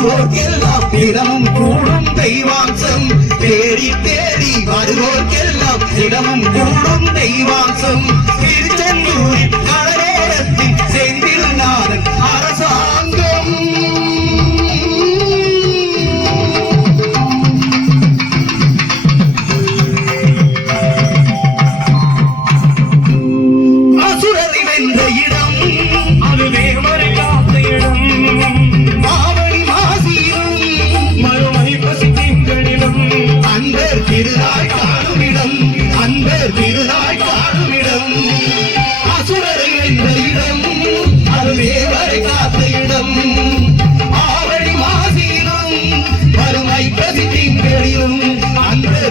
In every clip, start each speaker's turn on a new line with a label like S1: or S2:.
S1: வருவோர்க்கெல்லாம் இடமும் கூடும் தெய்வாம்சம்.
S2: தேடி தேடி
S1: வருவோர்க்கெல்லாம் இடமும் கூடும்
S2: தெய்வாம்சம்.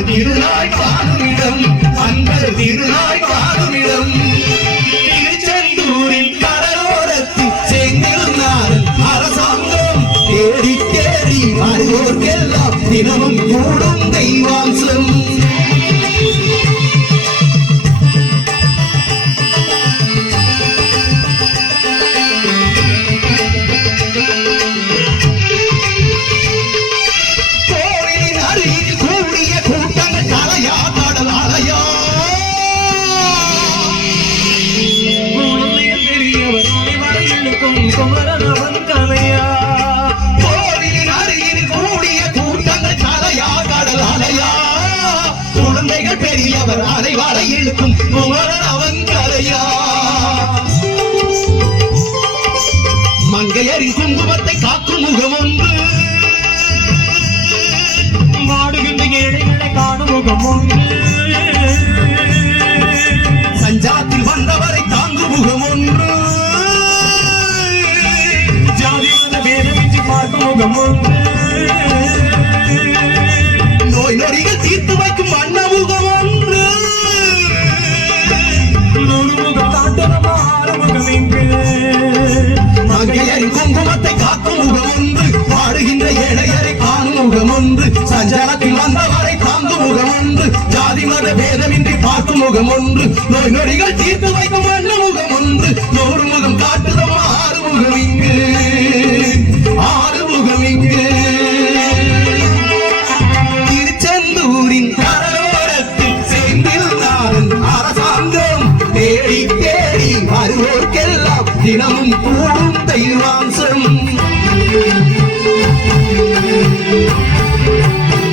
S2: திருநாய் காணுமிடம் அன்பர் திருநாய் காணுமிடம். திருச்செந்தூரில் கடலோரத்தில் செந்திருந்தாரன் அரசாங்கம் தேடி தேடி அறிவோர்க்கெல்லாம் தினமும் கூடும்
S1: தெய்வம் பெரியவர்
S2: அதை வர இழுக்கும். அவன் கலையா மங்கையரின் குங்குமத்தை காக்கும் முகம் ஒன்று.
S1: மாடுகின்ற ஏழைகளை காணும் முகம் ஒன்று.
S2: சஞ்சாத்தில் வந்தவரை தாங்கும் முகம் ஒன்று.
S1: ஜாதி மத பேதமின்றி பார்க்கும் முகம் ஒன்று.
S2: முகம் ஒன்று சஞ்சலத்தில் வந்தவரை தாங்கும் முகம் ஒன்று ஜாதி மத பேதமின்றி பார்க்கும் முகம் ஒன்று நோய் நொடிகள் தீர்த்து வைக்கும் வண்ண முகம் ஒன்று நூறு முகம் காட்டுதம் ஆறு முகம் இங்கு. ஆறு முகம் இங்கு. திருச்செந்தூரின் கடலோரத்தில் செந்தில்நாதன் அரசாங்கம் தேடி தேடி வருவோர்க்கெல்லாம் தினமும் கூடும் தெய்வாம்சம் பொன்னழகு மின்னி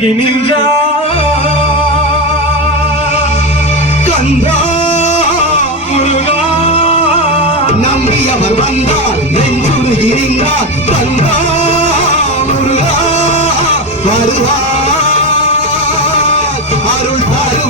S1: நெஞ்சுருகி
S2: கந்தா
S1: முருகா.
S2: நம்பியவர் வந்தால் நெஞ்சுருகி கந்தா முருகா. வருவார். அருள் தருவார்